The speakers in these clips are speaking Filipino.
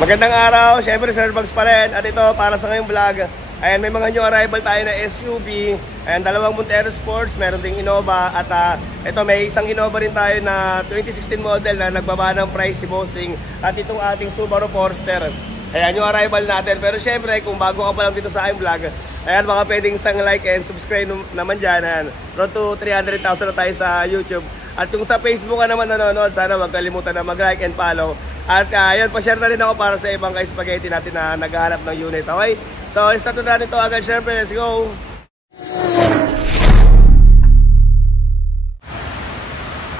Magandang araw, syempre Sir Bugs pa rin. At ito para sa ngayong vlog. Ayan, may mga new arrival tayo na SUV. Ayan, dalawang Montero Sports, meron ding Innova. At ito may isang Innova rin tayo na 2016 model na nagbaba ng price si Bossing. At itong ating Subaru Forester. Ayan yung arrival natin. Pero syempre kung bago ka pa lang dito sa aking vlog, ayan, baka pwedeng isang like and subscribe naman dyan. Ayan, road to 300,000 na tayo sa YouTube. At kung sa Facebook ka naman nanonood, sana wag kalimutan na mag-like and follow. At yun, pa-share na rin ako para sa ibang ka-spaghetti natin na naghahanap ng unit. Okay? So, start na natin ito agad. Syempre, let's go!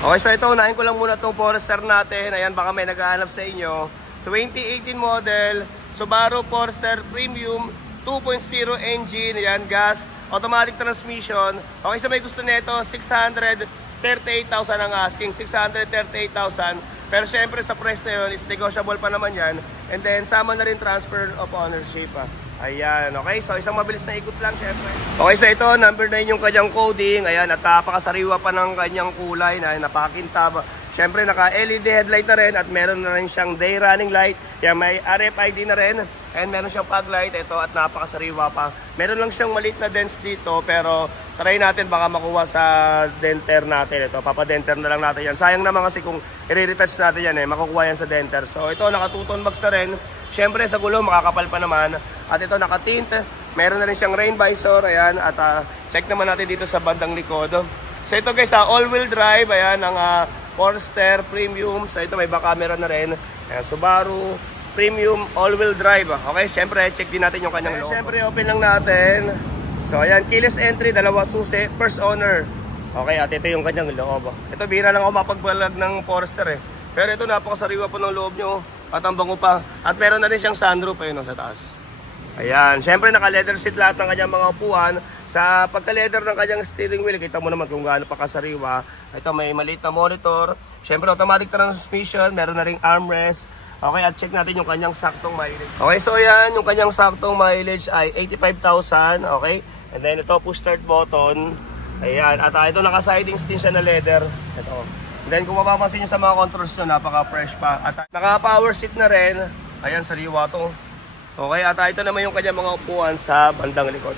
Okay, so ito, unahin ko lang muna itong Forester natin. Ayan, baka may naghahanap sa inyo. 2018 model, Subaru Forester Premium 2.0 engine. Ayan, gas, automatic transmission. Okay, so may gusto nito, 638,000 ang asking. 638,000. Pero syempre sa price na yun is negotiable pa naman yan. And then sama na rin transfer of ownership. Ayan, okay. So isang mabilis na ikot lang syempre. Okay, so ito number 9 yung kanyang coding. Ayan, at napakasariwa pa ng kanyang kulay na napakintab. Syempre naka LED headlight na rin at meron na rin siyang day running light. Yan, may RFID na rin. And meron siyang fog light ito at napakasariwa pa. Meron lang siyang maliit na dents dito pero try natin baka makuha sa denter natin ito. Papadenter na lang natin yan. Sayang naman kasi kung i-retouch natin yan makukuha yan sa denter. So ito naka 2-tone box na rin. Syempre sa gulo makakapal pa naman. At ito naka tint. Meron na rin siyang rain visor. Ayan, at check naman natin dito sa bandang likod. So ito guys, all-wheel drive. Ayan ang Forester Premium. So ito may back camera na rin. Ayan, Subaru Premium all-wheel drive. Okay, syempre check din natin yung kanyang loob. Syempre open lang natin. So ayan, keyless entry, dalawa susi, first owner. Okay, at ito yung kanyang loob. Ito bira lang ako mapagbalag ng Forester Pero ito napakasariwa po ng loob nyo. At ang bango pa. At meron na rin siyang sunroof ayun sa taas. Ayan, syempre naka-leather seat lahat ng kanyang mga upuan. Sa pagka-leather ng kanyang steering wheel, kita mo naman kung gaano pa kasariwa. Ito may maliit na monitor. Syempre automatic transmission, meron na ring armrest. Okay, at check natin yung kanyang saktong mileage. Okay, so ayan, yung kanyang saktong mileage ay 85,000. Okay, and then ito push start button. Ayan, at ito naka-sidings din siya na leather. Ito. And then kung mapapansin nyo sa mga controls nyo, napaka-fresh pa. At naka-power seat na rin. Ayan, sariwa to. Okay, at ito naman yung kanyang mga upuan sa bandang likod.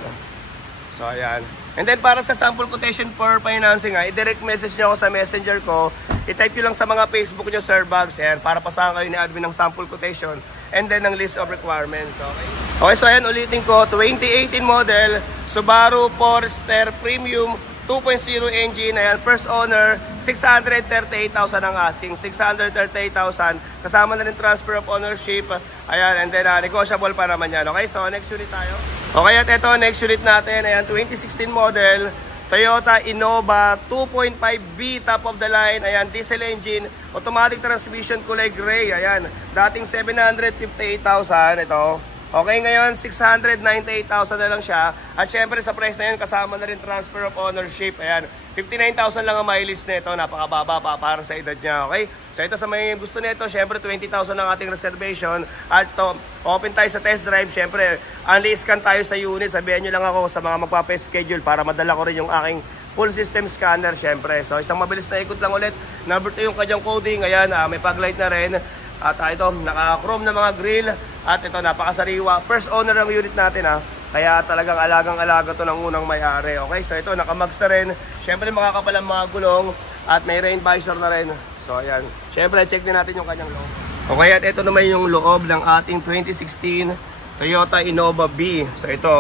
So ayan. And then para sa sample quotation for financing, i-direct message nyo ako sa messenger ko. I-type nyo lang sa mga Facebook nyo, Sir Bugs, para pasahan kayo ni admin ng sample quotation and then ng list of requirements. Okay, okay, so ayan, ulitin ko. 2018 model, Subaru Forester Premium 2.0 engine. Ayan, first owner, 638,000 ang asking. 638,000. Kasama na rin transfer of ownership. Ayan, and then negotiable pa naman yan. Okay, so next unit tayo. Okay, at ito, next unit natin. Ayan, 2016 model, Toyota Innova 2.5B, top of the line. Ayan, diesel engine, automatic transmission, kulay gray. Ayan, dating 758,000 ito. Okay, ngayon 698,000 na lang siya. At syempre sa price na yun, kasama na rin transfer of ownership. Ayan, 59,000 lang ang mileage nito. Napakababa pa para sa edad niya. Okay, so ito sa may gusto nito, syempre 20,000 ang ating reservation. At to, open tayo sa test drive. Syempre, only scan tayo sa unit. Sabihan nyo lang ako sa mga magpapa-schedule para madala ko rin yung aking full system scanner. Syempre, so isang mabilis na ikot lang ulit. Number 2 yung kanyang coding. Ayan, may paglight na rin. At ito, naka-chrome na mga grill. At ito, napakasariwa. First owner ng unit natin Kaya talagang alagang-alaga to ng unang may-ari. Okay, so ito, naka-mags na rin. Siyempre makakapal ang mga gulong. At may rain visor na rin. So ayan, siyempre check din natin yung kanyang loob. Okay, at ito naman yung loob ng ating 2016 Toyota Innova B. So ito,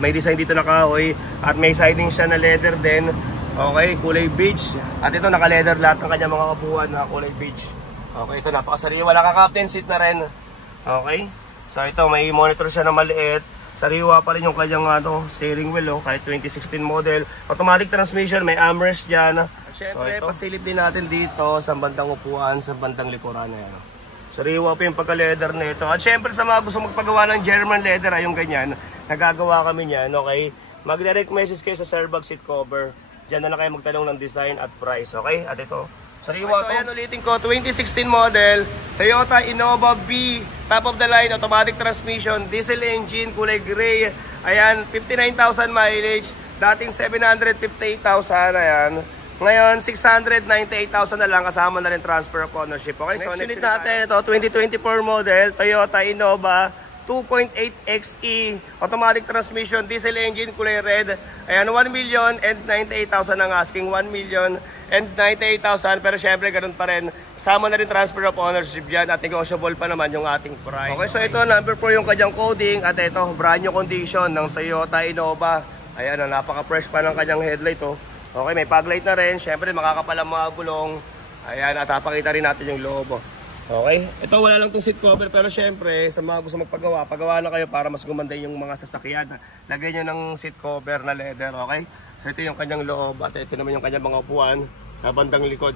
may design dito na kahoy. At may siding siya na leather din. Okay, kulay beige. At ito, naka-leather lahat ng kanyang mga kabuuan na kulay beige. Okay, ito napakasariwa. Naka-captain seat na rin. Okay, so ito may monitor siya na maliit. Sariwa pa rin yung kanyang steering wheel kahit 2016 model. Automatic transmission, may armrest dyan. Siyempre, so, pasilip din natin dito sa bandang upuan, sa bandang likuran. Sariwa pa yung pagka-leather na ito. At syempre sa mga gusto magpagawa ng German leather, yung ganyan, nagagawa kami niyan. Okay, mag-direct message kayo sa Sir Bugs seat cover. Diyan na lang kayo magtanong ng design at price. Okay, at ito sariwa. So ayan, ulitin ko, 2016 model, Toyota Innova B, top of the line, automatic transmission, diesel engine, kulay gray. Ayan, 59,000 mileage, dating 758,000. Ayan, Ngayon, 698,000 na lang kasama na rin transfer of ownership. Okay, so next unit natin, ito 2024 model, Toyota Innova 2.8 XE, automatic transmission, diesel engine, kulay red. Ayan, 1,098,000 ang asking, 1,098,000. Pero syempre, ganun pa rin. Kasama na rin transfer of ownership dyan at negotiable pa naman yung ating price. Okay, so ito, number 4 yung kanyang coding at ito, brand new condition ng Toyota Innova. Ayan, napaka-fresh pa ng kanyang headlight, oh. Okay, may paglight na rin. Siyempre, makakapal ang mga gulong. Ayan, at papakita rin natin yung loob. Okay, ito wala lang itong seat cover. Pero siyempre, sa mga gusto magpagawa, pagawa na kayo para mas gumanda yung mga sasakyan. Lagay nyo ng seat cover na leather, okay? So ito yung kanyang loob. At ito naman yung kanyang mga upuan sa bandang likod.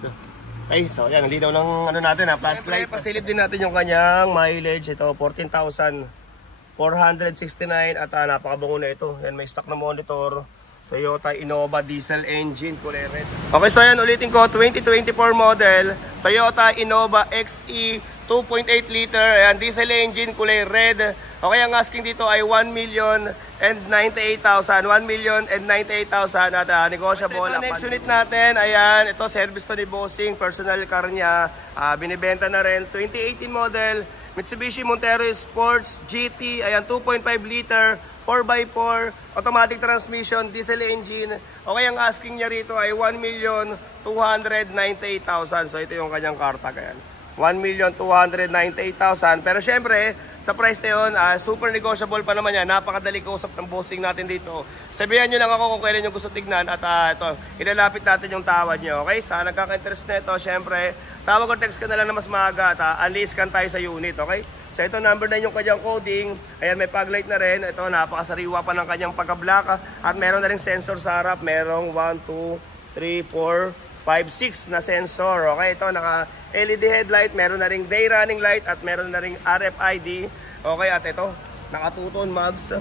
Okay, so ayan, hindi daw ng ano natin ha, flash light. Pasilip din natin yung kanyang mileage. Ito, 14,469 at napakabango na ito. Yan, may stock na monitor. Toyota Innova diesel engine, kulay red. Okay, so yan, ulitin ko, 2024 model, Toyota Innova XE 2.8 liter, ayan, diesel engine, kulay red. Okay, ang asking dito ay 1,098,000, 1,098,000 at negotiable. Ito, next unit natin, ayan, ito service to ni Bossing, personal car niya, binibenta na rin, 2018 model, Mitsubishi Montero Sports GT, ayan, 2.5 liter, 4x4, automatic transmission, diesel engine. Okay, ang asking niya rito ay 1,298,000. So ito yung kanyang car tag, ayan. 1,298,000. Pero syempre, sa price na yun, super negotiable pa naman yan. Napakadali kausap ng bossing natin dito. Sabihan nyo lang ako kung kailan nyo gusto tignan. At ito, ilalapit natin yung tawad nyo. Okay, sa nagkaka-interest na ito, syempre, tawag o text ka na lang na mas maaga. At unleash kan tayo sa unit, okay? So ito, number 9 yung kanyang coding. Ayan, may paglight na rin. Ito, napakasariwa pa ng kanyang pagka-black. At meron na rin sensor sa harap. Merong 1, 2, 3, 4, 5, 6 na sensor. Okay, ito, naka LED headlight. Meron na rin day running light. At meron na rin RFID. Okay, at ito, nakatuton mags.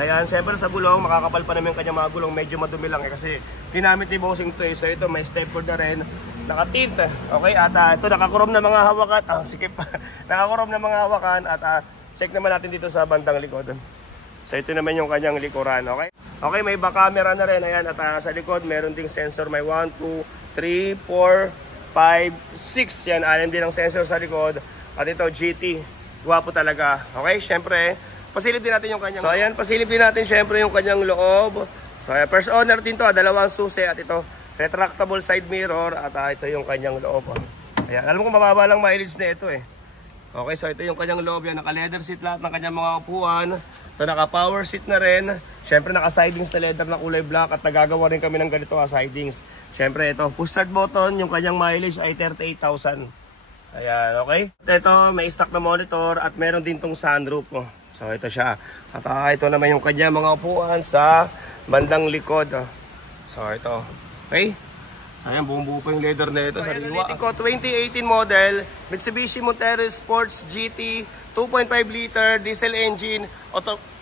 Ayan, siyempre sa gulong, makakapal pa naman yung kanyang mga gulong. Medyo madumi lang kasi ginamit ni Bossing to. So ito, may stepboard na rin. Nakatint. Okay, at ito, nakakurom na mga hawakan. Sikip. Nakakurom na mga hawakan. At check naman natin dito sa bandang likod. So ito naman yung kanyang likuran. Okay, okay, may back camera na rin. Ayan, at sa likod, meron ding sensor. May 1, 2, 3, 4, 5, 6. Yan, anim din ang sensor sa likod. At ito, GT. Guwapo talaga. Okay, syempre, pasilip din natin yung kanyang... So ayan, pasilip din natin syempre yung kanyang loob. So ayan, first owner din to, dalawang susi. At ito, retractable side mirror. At ito yung kanyang loob. Ayan, alam ko mababa lang mileage na ito eh. Okay, so ito yung kanyang loob yan. Naka-leather seat lahat ng kanyang mga upuan. Ito, naka-power seat na rin. Siyempre, naka-sidings na leather na kulay black. At nagagawa rin kami ng ganito sidings. Siyempre, ito, push start button. Yung kanyang mileage ay 38,000. Ayan, okay. Ito, may stock na monitor. At meron din tong sunroof. So, ito siya. At ito naman yung kanyang mga upuan sa bandang likod. So, ito. Okay. So, ayan, buong-buo pa yung leather na ito. So, ayan, ulitin ko, 2018 model, Mitsubishi Montero Sports GT, 2.5 liter, diesel engine,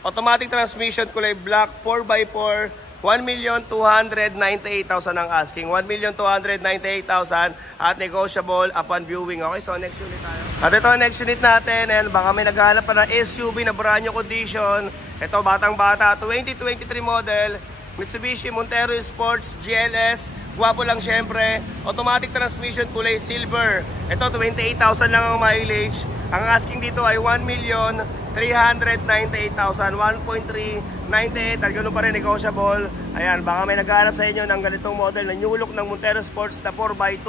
automatic transmission, kulay black, 4x4, 1,298,000 ang asking. 1,298,000 at negotiable upon viewing. Okay, so next unit tayo. At ito, next unit natin. Ayan, baka may naghahanap pa ng SUV na brand new condition. Ito, batang-bata, 2023 model, Mitsubishi Montero Sports GLS. Guwapo lang syempre. Automatic transmission, kulay silver. Ito, 28,000 lang ang mileage. Ang asking dito ay 1,398,000. 1.398 at ganoon pa rin negotiable. Ayan, baka may naghahanap sa inyo ng ganitong model na new look ng Montero Sports na 4x2.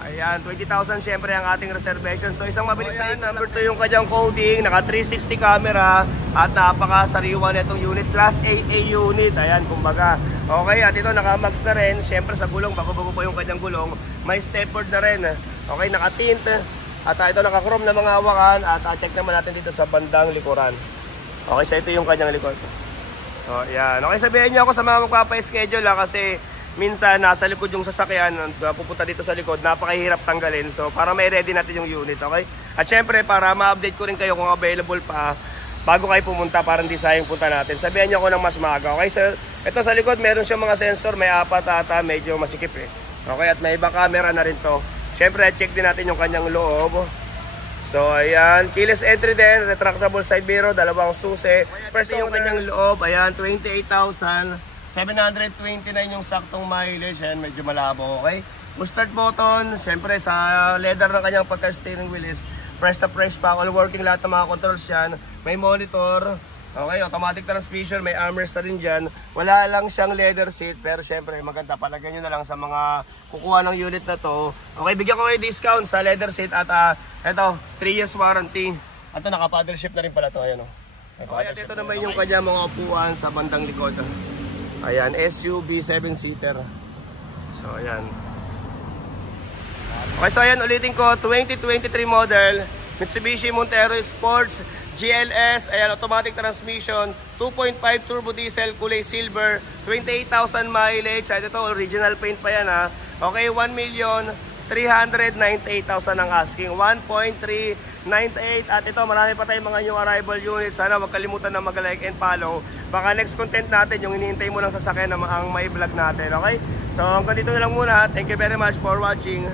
Ayan, 20,000 syempre ang ating reservation. So isang mabilis na yun. Number 2 yung kanyang coding. Naka 360 camera. At napakasariwa na itong unit. Class AA unit. Ayan, kumbaga. Okay, at ito naka-max na rin. Syempre sa gulong, bago-bago pa yung kanyang gulong. May stepboard na rin. Okay, naka-tint. At ito naka-chrome na mga hawakan. At check naman natin dito sa bandang likuran. Okay, so ito yung kanyang likod. So, ayan. Okay, sabihin niyo ako sa mga magpapa-schedule kasi minsan nasa likod yung sasakyan, pupunta dito sa likod, napakahirap tanggalin. So para may ready natin yung unit, okay? At syempre para ma-update ko rin kayo kung available pa bago kayo pumunta, para hindi sayang punta natin. Sabihan niyo ako ng mas maaga, okay? So ito sa likod meron siyang mga sensor, may 4 ata, medyo masikip eh. Okay, at may iba camera na rin to. Syempre check din natin yung kanyang loob. So ayan, keyless entry din, retractable side mirror, dalawang susi. First yung kanyang loob, ayan, 28,000. 729 yung saktong mileage. Ayan, medyo malabo, okay? Push start button, siyempre sa leather ng kanyang pagka-steering wheel is press na press pa, all working lahat ng mga controls yan. May monitor, okay, automatic transmission, may armrest na rin dyan. Wala lang siyang leather seat, pero siyempre maganda, palagyan nyo na lang sa mga kukuha ng unit na to. Okay, bigyan ko kayo discount sa leather seat at eto, 3 years warranty. At naka-paddle shift na rin pala to, ayan o. Okay, at ito naman yung kanya mga upuan sa bandang likod. Ayan, SUV 7-seater. So, ayan. Okay, so ayan, ulitin ko, 2023 model, Mitsubishi Montero Sports GLS, ayan, automatic transmission, 2.5 turbo diesel, kulay silver, 28,000 mileage, at ito, original paint pa yan ha. Okay, 1,398,000 ang asking, 1.398, at ito, marami pa tayong mga new arrival units. Sana wag kalimutan na mag-like and follow. Baka next content natin, yung hinihintay mo lang sasakyan na ang may vlog natin, okay? So, hanggang dito na lang muna. Thank you very much for watching.